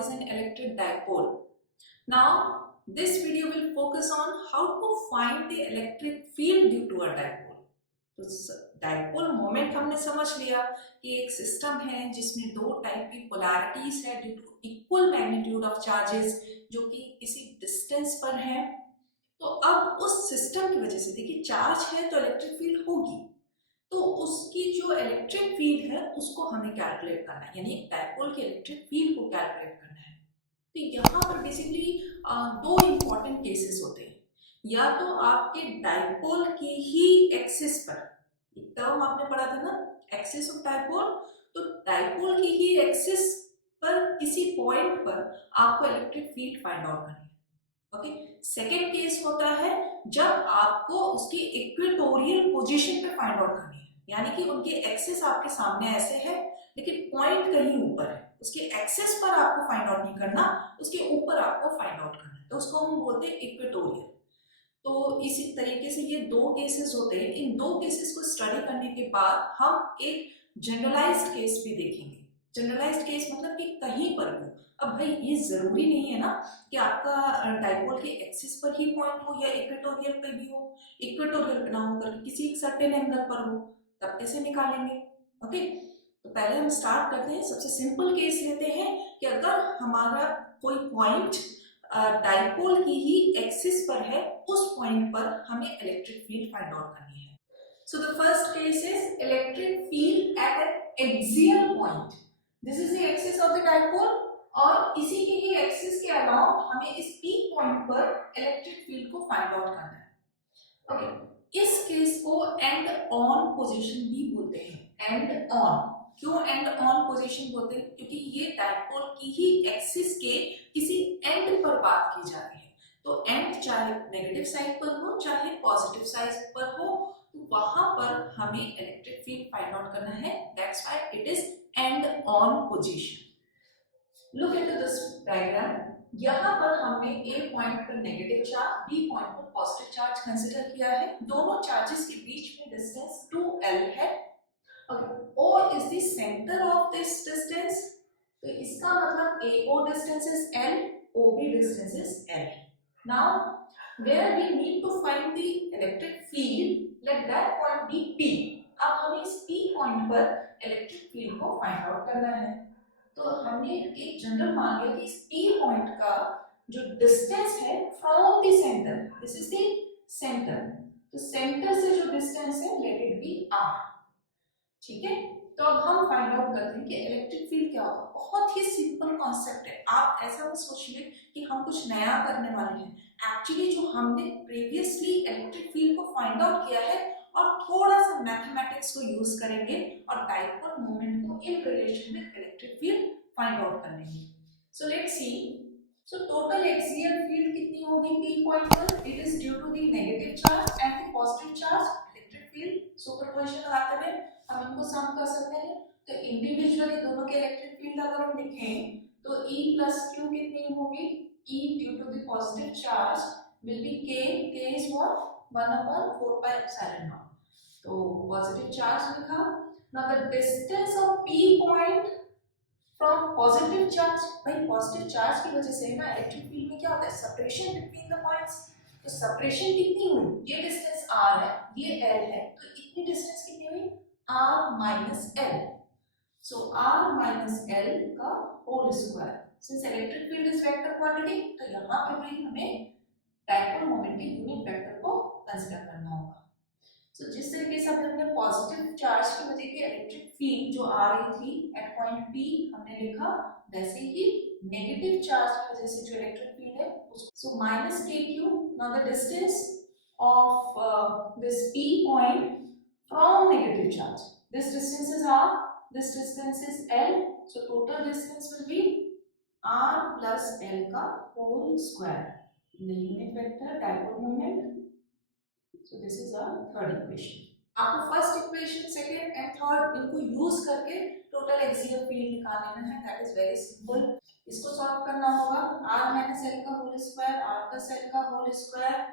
is an electric dipole. Now, this video will focus on how to find the electric field due to a dipole. तो dipole moment हमने समझ लिया कि एक system है जिसमें दो टाइप की पोलैरिटीज है due to equal magnitude of charges जो कि किसी डिस्टेंस पर है। तो अब उस सिस्टम की वजह से देखिए चार्ज है तो इलेक्ट्रिक फील्ड होगी, तो उसकी जो इलेक्ट्रिक फील्ड है उसको हमें कैलकुलेट करना है, यानी डाइपोल की इलेक्ट्रिक फील्ड को कैलकुलेट करना है। तो यहाँ पर बेसिकली दो इंपॉर्टेंट केसेस होते हैं। या तो आपके डाइपोल की ही एक्सिस पर, एक टर्म आपने पढ़ा था ना, एक्सिस ऑफ डाइपोल, तो डाइपोल की ही एक्सिस पर किसी पॉइंट पर आपको इलेक्ट्रिक फील्ड फाइंड आउट करनी है। ओके, सेकेंड केस होता है जब आपको उसकी इक्वेटोरियल पोजीशन पे फाइंड आउट करनी है, यानी कि उनकी एक्सिस आपके सामने ऐसे है लेकिन पॉइंट कहीं ऊपर है, उसके एक्सिस पर आपको फाइंड आउट नहीं करना, उसके ऊपर आपको फाइंड आउट करना है, तो उसको हम बोलते हैं इक्वेटोरियल। तो इसी तरीके से ये दो केसेस होते हैं। इन दो केसेस को स्टडी करने के बाद हम एक जनरलाइज्ड केस भी देखेंगे। जनरलाइज्ड केस मतलब कि कहीं पर भी, अब भाई ये जरूरी नहीं है ना कि आपका डाइपोल के एक्सिस पर ही पॉइंट हो या इक्वेटोरियल पे भी हो, इक्वेटोरियल पे ना होकर किसी एक सर्टेन एंगल पर हो, तब कैसे निकालेंगे। ओके, तो पहले हम स्टार्ट करते हैं। सबसे सिंपल केस लेते हैं कि अगर हमारा कोई पॉइंट डाइपोल की ही एक्सिस पर है, उस पॉइंट पर हमें इलेक्ट्रिक फील्ड फाइंड आउट करनी है। So the first case is electric field eight N axial point. This is the axis of the dipole और इसी के ही एक्सिस के अलावा हमें इस पी पॉइंट पर इलेक्ट्रिक फील्ड को फाइंड आउट करना है। ओके, इस केस को एंड ऑन पोजीशन भी बोलते हैं। एंड ऑन, क्यों एंड ऑन पोजीशन बोलते हैं? क्योंकि ये डाइपोल की ही एक्सिस के किसी एंड पर बात की जा रही है। तो एंड चाहे नेगेटिव साइड पर हो चाहे पॉजिटिव साइड पर हो, तो वहां पर हमें इलेक्ट्रिक फील्ड फाइंड आउट करना है। That's why it is and on position. Look into this diagram. यहाँ पर हमने ए पॉइंट पर नेगेटिव चार्ज, बी पॉइंट पर पॉजिटिव चार्ज कंसीडर किया है। दोनों चार्जेस के बीच में डिस्टेंस 2l है। Okay, O is the center of this distance. तो इसका मतलब AO distance is L, OB distance is L. Now, where we need to find the electric field, let that point be P. अब हमें इस P point पर electric field को find out करना है। तो हमने एक जनरल मान लिया कि इस P point का जो distance है from the center, this is the center. तो center से जो distance है, let it be R. ठीक है, तो अब हम फाइंड आउट करते हैं कि इलेक्ट्रिक फील्ड क्या होगा। बहुत ही सिंपल कॉन्सेप्ट है, आप ऐसा मत सोचिए कि हम कुछ नया करने वाले हैं। एक्चुअली जो हमने प्रीवियसली इलेक्ट्रिक फील्ड को फाइंड आउट किया है और थोड़ा सा मैथमेटिक्स को यूज करेंगे और डाइपोल मोमेंट को in relation with electric field find out कर लेंगे। So let's see. So total axial field कितनी होगी पी पॉइंट पर? It is due to the negative charge and the positive charge. Electric field superposition लगाते हुए हम इनको सम कर सकते हैं। तो इंडिविजुअली दोनों के इलेक्ट्रिक फील्ड अगर हम लिखें तो E प्लस Q कितनी होगी? E due to the positive charge will be K is what 1/4 pi epsilon naught. तो पॉजिटिव चार्ज लिखा। Now the distance of P point from positive charge, भाई पॉजिटिव चार्ज की वजह से ना इलेक्ट्रिक फील्ड में क्या होता है? Separation between the points. तो सेपरेशन कितनी हुई? ये डिस्टेंस R है, ये L है, तो इतनी डिस्टेंस कितनी हुई? R minus L. So R minus L का whole square. Since electric field is vector quantity, तो यहाँ पे भी हमें डाइपोल मोमेंट के यूनिट वेक्टर को कंसीडर करना होगा। So जिस तरीके से हमने पॉजिटिव चार्ज की वजह से इलेक्ट्रिक फील्ड जो आ रही थी एट पॉइंट P हमने लिखा, वैसे ही नेगेटिव चार्ज की वजह से जो इलेक्ट्रिक फील्ड है उसको, so minus KQ. Now the distance of this P point from negative charge, this distance is R, this distance is L, so total distance will be R plus L का whole square in the unit vector dipole moment. So this is our third equation. आपको first equation, second and third इनको use करके total axial field निकालना है। That is very simple. इसको solve करना होगा। R minus L का whole square, R plus L का होल स्क्वायर।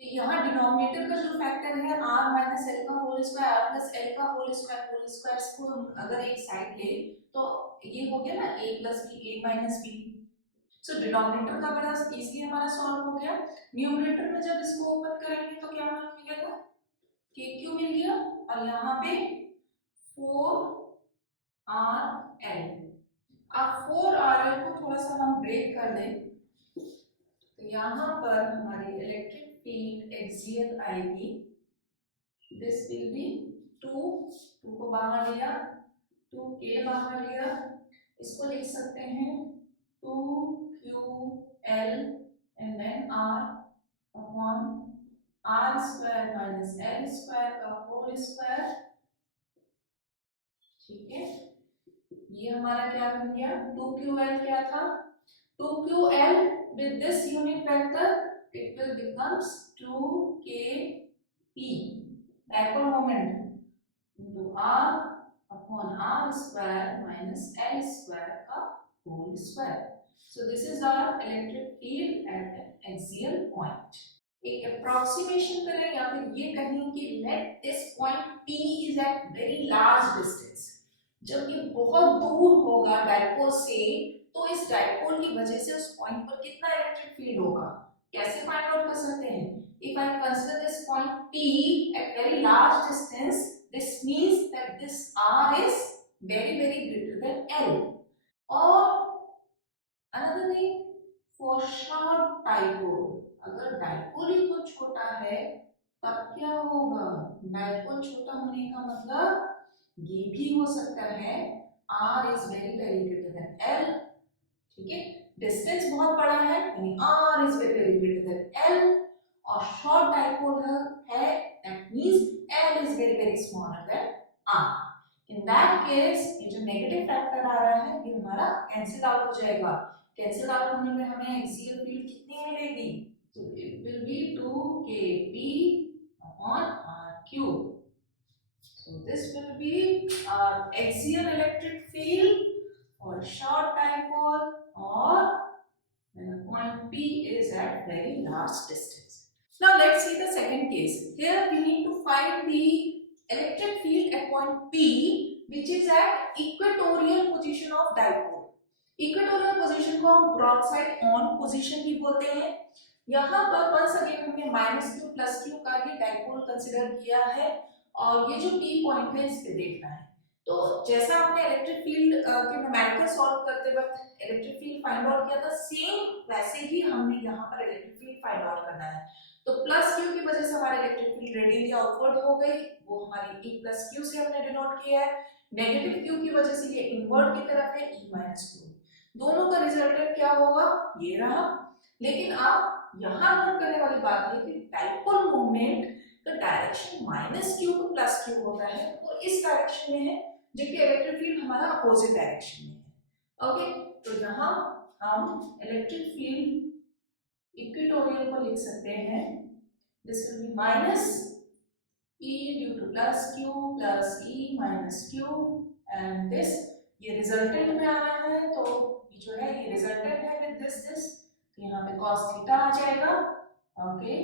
यहाँ डिनोमिनेटर का जो फैक्टर है R minus L का whole square, R plus L का होल स्क्वायर को अगर एक साइड ले तो ये हो गया ना A plus B, A minus B। So denominator का बड़ा इजीली हमारा सॉल्व हो गया। न्यूमरेटर में जब इसको ओपन करेंगे तो क्या हमें मिलेगा, के क्यू मिल गया और यहाँ पे 4RL। अब 4RL को थोड़ा सा हम ब्रेक कर दें तो यहाँ पर हमारी इलेक्ट्रिक फील्ड एक्सियल आएगी। दिस विल बी 2 को बाहर लिया, 2K बाहर लिया, इसको लिख सकते हैं 2QL and then R upon R square minus L square का होल स्क्वायर। ठीक है, ये हमारा क्या बन गया, 2QL क्या था, 2QL with this unit vector it will becomes 2KP dipole moment into R upon R square minus L square का whole square. So this is our electric field at an axial point. एक approximation करें या फिर ये कहें कि let this point P is at very large distance, जब ये बहुत दूर होगा डायपोल से तो इस डायपोल की वजह से उस पॉइंट पर कितना इलेक्ट्रिक फील्ड होगा, कैसे फाइंड आउट कर सकते हैं। If I consider this point P at very large distance, this means that this R is very greater than L. और another thing, for short dipole, अगर डायपोल ही तो छोटा है तब क्या होगा, डायपोल छोटा होने का मतलब ये भी हो सकता है R is very greater than L। ठीक है, डिस्टेंस बहुत बड़ा है यानी R is very greater than L और शॉर्ट डायपोल है that means L is very smaller than R। In that case ये जो नेगेटिव फैक्टर आ रहा है ये हमारा कैंसिल आउट हो जाएगा। कैंसिल आउट होने में हमें एक्सियल फील्ड कितनी मिलेगी, so it will be 2kp upon r cube. So this will be our axial electric field for short dipole or when the point P is at very large distance. Now let's see the second case. Here we need to find the electric field at point P which is at equatorial position of dipole. Equatorial position को हम broadside on position भी बोलते हैं। यहाँ पर once again हमने -q plus q का ही dipole consider किया है और ये जो P पॉइंट है इस पे देखना है। तो जैसा आपने इलेक्ट्रिक फील्ड के न्यूमेरिकल सॉल्व करते वक्त इलेक्ट्रिक फील्ड फाइंड आउट किया था, सेम वैसे ही हमने यहाँ पर इलेक्ट्रिक फील्ड फाइंड आउट करना है। तो प्लस q की वजह से हमारी इलेक्ट्रिक फील्ड रेडियली आउटवर्ड हो गई, वो हमारी E प्लस q से हमने डिनोट किया है। नेगेटिव q की वजह से ये इनवर्ट की तरफ है E माइनस q। दोनों का रिजल्टेंट क्या होगा, ये रहा। लेकिन आप यहाँ नोट करने वाली बात है कि डायपोल मोमेंट का डायरेक्शन -q टू +q होता है और इस डायरेक्शन में है, जबकि इलेक्ट्रिक फील्ड हमारा अपोजिट डायरेक्शन में है। ओके, तो यहाँ हम इलेक्ट्रिक फील्ड इक्वेटोरियल को लिख सकते हैं, this will be minus E due to +q plus E minus q and this, ये रिजल्टेंट में आ रहा है तो ये जो है ये रिजल्टेंट है विद दिस तो यहाँ पे cos थीटा आ जाएगा। ओके,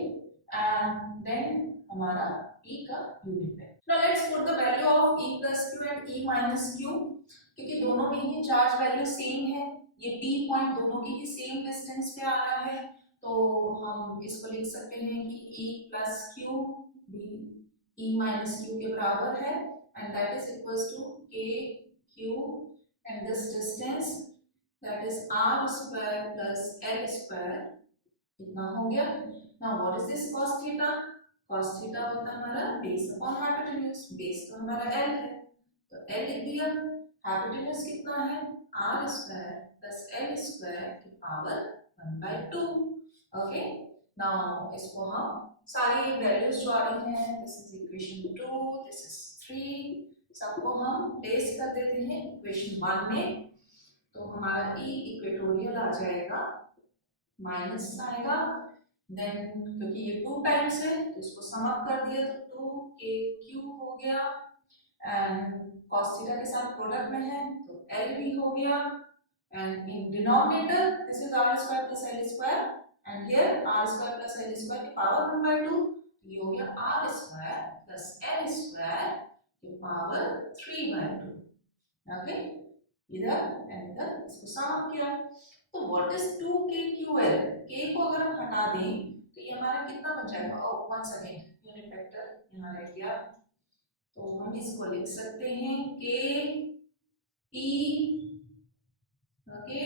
एंड देन हमारा E का यूनिट है। Now let's put the value of E plus q and E minus q, क्योंकि दोनों में ही चार्ज वैल्यू सेम है, ये P पॉइंट दोनों की ही सेम डिस्टेंस पे आ रहा है, तो हम इसको लिख सकते हैं कि E प्लस q भी E माइनस q के बराबर है and that is equals to K Q and this distance that is R square plus L square इतना हो गया। Now what is this cos theta? Cos theta होता है हमारा base upon hypotenuse, base तो हमारा L है तो L लिख दिया, hypotenuse कितना है R square plus L square की पावर 1/2। ओके, now इसको हम सारी वैल्यूज जो आ रही हैं, this is equation 2, this is 3, सबको हम प्लेस कर देते हैं इक्वेशन 1 में, तो हमारा E इक्वेटोरियल आ जाएगा, माइनस आएगा, देन क्योंकि ये 2 टाइम्स है तो इसको सम अप कर दिया तो 2kq हो गया एंड cos थीटा के साथ प्रोडक्ट में है तो L भी हो गया and in denominator this is r square plus L square and here r square plus L square की पावर 1/2, ये हो गया r square plus L square की पावर 3/2। ओके, इधर एंड इधर इसको सम अप किया तो व्हाट इज 2kql? k को अगर हम हटा दें तो ये हमारा कितना बन जाएगा? वन सेकेंड, यूनिट वेक्टर यहाँ रह गया, तो हम इसको लिख सकते हैं k p, okay,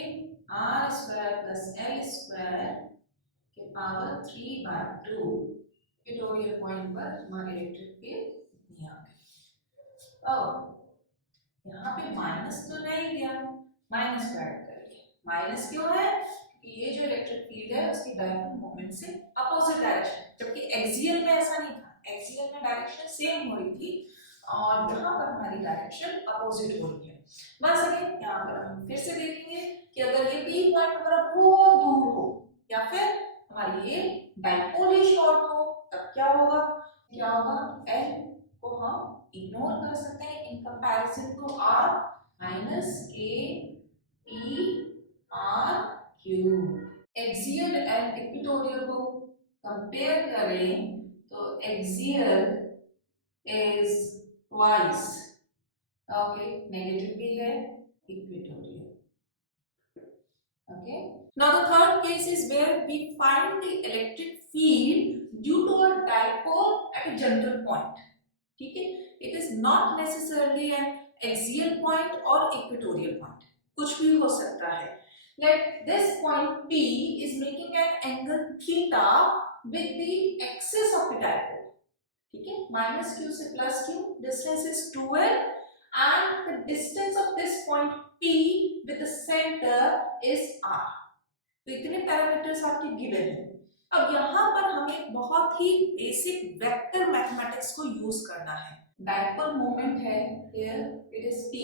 r square plus l square के पावर 3/2। इक्वेटोरियल पॉइंट पर हमारे इलेक्ट्रिक फील्ड इतनी आ गई। अब यहाँ पे माइनस तो नहीं गया, माइनस को ऐड करिए। माइनस क्यों है? क्योंकि ये जो इलेक्ट्रिक फील्ड है उसकी डायरेक्शन मोमेंट से अपोजिट डायरेक्शन, जबकि एक्सियल में ऐसा नहीं था। एक्सियल में डायरेक्शन सेम हो रही थी और यहाँ पर हमारी डायरेक्शन अपोजिट हो रही है। बस अगेन यहाँ पर हम फिर से देखेंगे कि अगर ये पी पॉइंट हमारा बहुत दूर हो या फिर हमारी ये डाइपोल ही शॉर्ट हो, तब क्या होगा? क्या होगा? एल को हम इग्नोर कर सकते हैं in comparison to R minus K P R Q. Axial and equatorial को कंपेयर करें तो axial is twice, okay, negative भी है, equatorial. Okay. Now the third case is where we find the electric field due to a dipole at a general point. ठीक है? It is not necessarily an axial point or equatorial point. कुछ भी हो सकता है. Let this point P is making an angle theta with the axis of the dipole. ठीक है? Minus q से plus q, distance is 2l, and the distance of this point P with the center is r. तो इतने parameters आपके given हैं। अब यहाँ पर हमें बहुत ही बेसिक वेक्टर मैथमेटिक्स को यूज करना है। डाइपोल मोमेंट है, here it is p,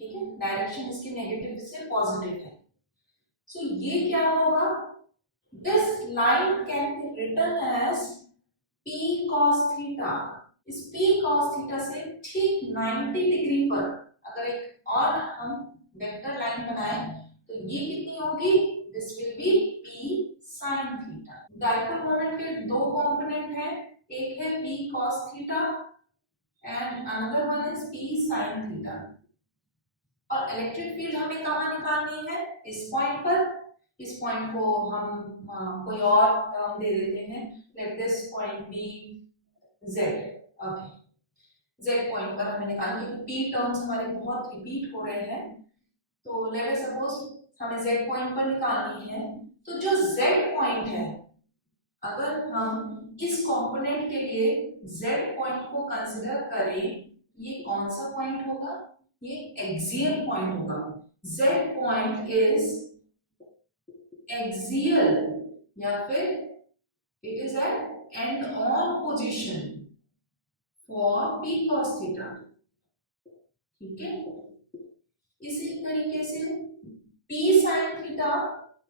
ठीक है, डायरेक्शन इसकी नेगेटिव से पॉजिटिव है। सो ये क्या होगा? This line can be written as p cos theta. इस p cos थीटा से ठीक 90 डिग्री पर अगर एक और हम वेक्टर लाइन बनाएं तो ये कितनी होगी? This will B p sin theta. Dipole moment के दो कंपोनेंट हैं, एक है p cos theta and another one is p sin theta. और इलेक्ट्रिक फील्ड हमें कहाँ निकालनी है? इस पॉइंट पर। इस पॉइंट को हम कोई और टर्म दे देते हैं, let this point be z। Okay, z point पर हमें निकालना है, क्योंकि p टर्म्स हमारे बहुत रिपीट हो रहे हैं, तो लेट अस सपोज हमें z पॉइंट पर निकालनी है। तो जो z पॉइंट है, अगर हम इस कंपोनेंट के लिए z पॉइंट को कंसीडर करें, ये कौन सा पॉइंट होगा? ये एक्सियल पॉइंट होगा। z पॉइंट इज एक्सियल या फिर it is at end on position for p cos theta. ठीक है, इसी तरीके से p sin थीटा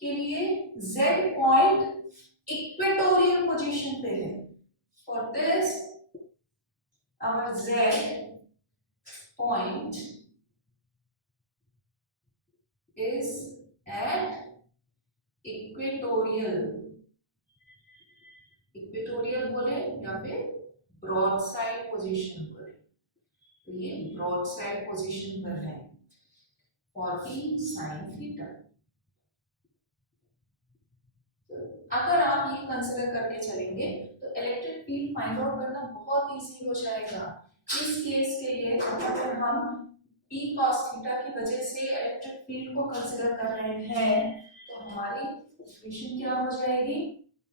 के लिए z पॉइंट इक्वेटोरियल पोजीशन पे है। For this our z point is at equatorial, equatorial बोले या फिर ब्रॉड साइड पोजीशन बोले, तो ये ब्रॉड साइड पोजीशन पर है फॉर p sin थीटा। अगर आप ये कंसीडर करके चलेंगे तो इलेक्ट्रिक फील्ड फाइंड आउट करना बहुत इजी हो जाएगा। इस केस के लिए अगर हम p cos थीटा की वजह से इलेक्ट्रिक फील्ड को कंसीडर कर रहे हैं तो हमारी इक्वेशन क्या हो जाएगी?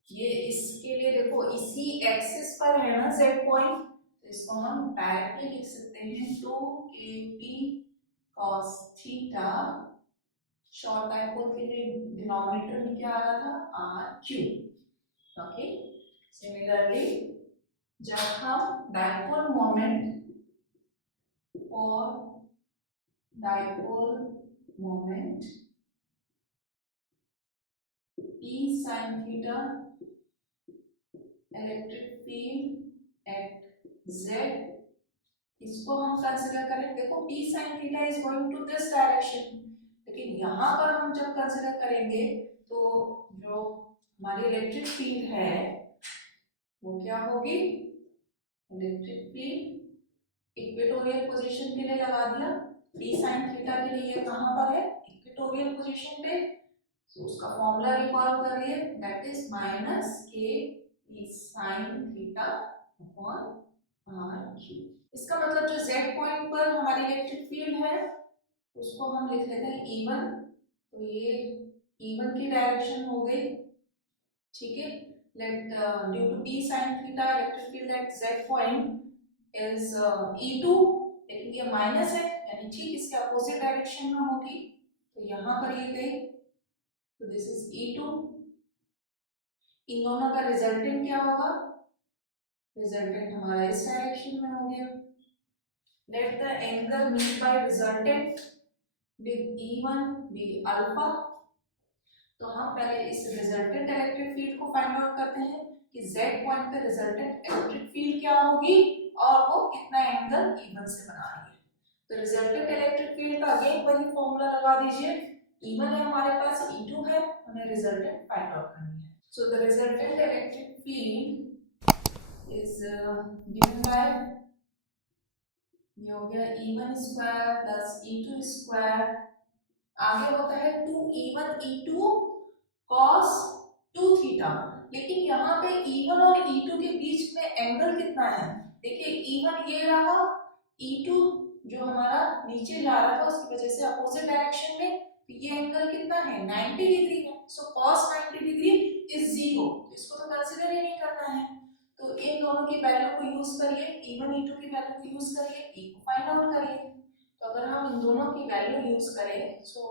ये इसके लिए देखो इसी एक्सिस पर है ना z पॉइंट, तो इसको हम डायरेक्टली लिख सकते हैं 2kp cos theta. Short dipole के लिए डिनोमिनेटर में क्या आ रहा था? Are Q. ओके, सिमिलरली जब हम डाइपोल मोमेंट और dipole moment p sin theta electric field at z, इसको हम कंसीडर करें, देखो p sin theta is going to this direction, लेकिन यहाँ पर हम जब कंसीडर करेंगे तो जो हमारी इलेक्ट्रिक फील्ड है वो क्या होगी? इलेक्ट्रिक फील्ड इक्वेटोरियल पोजीशन के लिए लगा दिया, p sin थीटा के लिए कहाँ पर है? इक्वेटोरियल पोजीशन पे, तो उसका फॉर्मूला रिकॉल करिए, that is minus K P sine theta upon R Q. इसका मतलब जो z पॉइंट पर हमारी इलेक्ट्रिक फील्ड है उसको हम लिख लेते हैं E1, तो ये E1 की डायरेक्शन हो गई, ठीक है। Let due to p sin theta electric field at z point is E2, लेकिन ये माइनस है यानी ठीक इसके अपोजिट डायरेक्शन में होगी, तो यहाँ पर ये गई, तो दिस इज E2। इन दोनों का रिजल्टेंट क्या होगा, रिजल्टेंट हमारा इस डायरेक्शन में हो गया। Let the angle meet by resultant with E1 be alpha. तो हम पहले इस रिजल्टेंट इलेक्ट्रिक फील्ड को फाइंड आउट करते हैं कि z पॉइंट पे रिजल्टेंट इलेक्ट्रिक फील्ड क्या होगी और वो कितना एंगल E1 से बना रही है। तो रिजल्टेंट इलेक्ट्रिक फील्ड का अगेन वही फॉर्मूला लगा दीजिए, E1 है हमारे पास, E2 है, हमें रिजल्टेंट फाइंड आउट करनी है। So the resultant electric field is given by, ये हो गया E1 square plus E2 square, आगे होता है 2E1 E2 cos 2 थीटा। लेकिन यहाँ पे E1 और E2 के बीच में एंगल कितना है, देखिए E1 ये रहा, E2 जो हमारा नीचे जा रहा था उसकी वजह से अपोजिट डायरेक्शन में, तो ये एंगल कितना है 90 डिग्री है। सो cos 90 डिग्री इज 0, तो इसको तो कंसीडर ही नहीं करना है। तो इन दोनों की वैल्यू को यूज करिए, E1 E2 की वैल्यू को यूज करिए, E को फाइंड आउट करिए। तो अगर हम इन दोनों की वैल्यू यूज करें, सो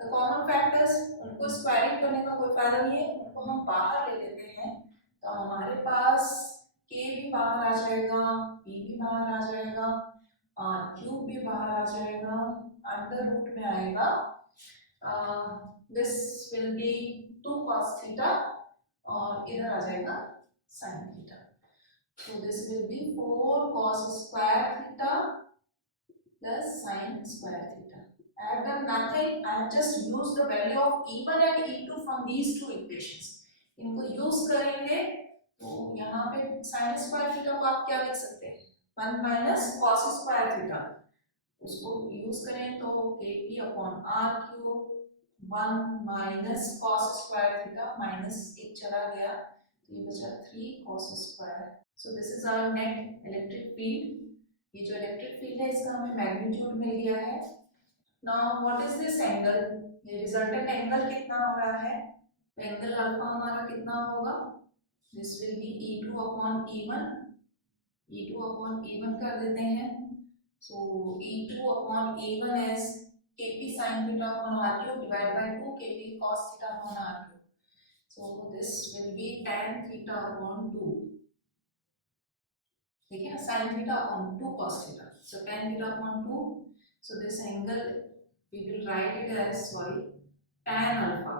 द कॉमन फैक्टर्स, उनको स्क्वायरिंग करने का कोई फायदा नहीं है, उनको हम बाहर ले लेते हैं, तो हमारे पास k भी बाहर आ जाएगा, p भी बाहर आ जाएगा, q भी बाहर आ जाएगा, अंडर रूट में आएगा, this will B 2 cos theta और इधर आ जाएगा sin theta. So this will be 4 cos square theta plus sin square theta. I have done nothing. I have just used the value of E1 and E2 from these two equations. इनको use करेंगे तो यहाँ पे sin square theta को आप क्या लिख सकते हैं, 1 minus cos square theta, उसको use करें तो kp upon r cube, 1 minus cos square theta, minus एक चला गया तो ये बचा 3 cos square। So this is our net electric field. ये जो इलेक्ट्रिक फील्ड है इसका हमें मैग्नीट्यूड मिल गया है। Now what is this angle? ये रिजल्टेंट एंगल कितना हो रहा है, तो एंगल अल्फा हमारा कितना होगा, this will B E2 upon E1, E2 upon E1 कर देते हैं। So E2 upon E1 is kp sin theta upon r cube divided by 2 kp cos theta upon r cube. So this will be tan theta upon 2, ठीक है, sin theta upon 2 cos theta, so tan theta upon 2, so this angle we will write it as, tan alpha,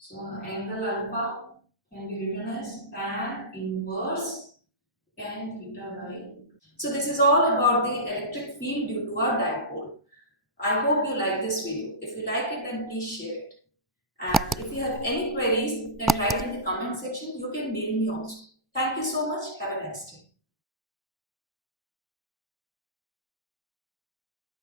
so angle alpha can be written as tan inverse tan theta by 2. So this is all about the electric field due to our dipole. I hope you like this video. If you like it, then please share it, and if you have any queries, then write in the comment section. You can mail me also. Thank you so much. Have a nice day.